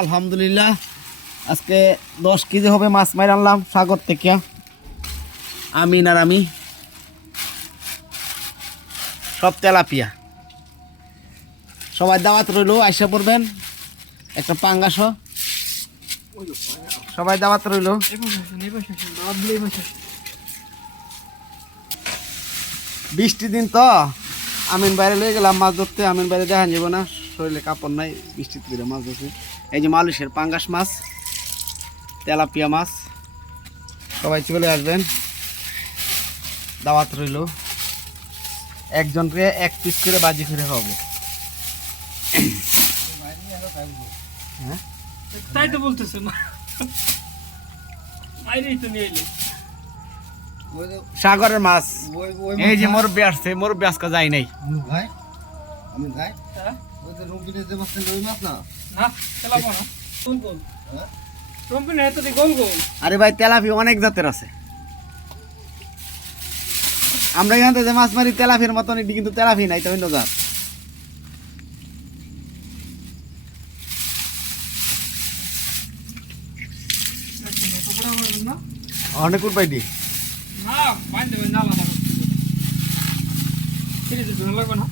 আলহামদুলিল্লাহ আজকে 10 কেজি হবে মাছ মাইর আনলাম সাগর থেকে। আমিন আর আমি সব তেলাপিয়া। সবাই দাওয়াত রইল, আইসা পড়বেন। একটা পাঙ্গাস সবাই দাওয়াত রইল। বৃষ্টির দিন তো আমিন বাইরে লয়ে গেলাম মাছ ধরতে। আমিন বাইরে দেখা যাব না, শরীরে কাপড় নাই, বৃষ্টিতে করে মাছ ধরছে। এই যে মালয়েশিয়ার পাঙ্গাস মাছ, তেলাপিয়া মাছ, সবাই চলে আসবেন, দাওয়াত রইল। একজনকে 1 পিস করে বাজি করে খাবো। হ্যাঁ তাই তো বলতেছে না, বাইরেই তো নিয়ে এলি। সাগরের মাছ। এই যে মুরব্বি আসছে, মুরব্বি আজকে যাই নাই। ভাই আমি ভাই হ্যাঁ? ওই যে রুবিনে যে মাছ ওই মাছ না না চালাবো না। গোল গোল রম্পি না, এত গোল গোল। আরে ভাই তেলাপি অনেক জাতের আছে। আমরা এখান থেকে যে মাছ মারি তেলাপির মতন, এটি কিন্তু তেলাপি নাই, তো অন্য জাত। অনেক উঠবাইটি না বাইন দেবেন, না আলাদা ফিরে যেতে লাগবে না।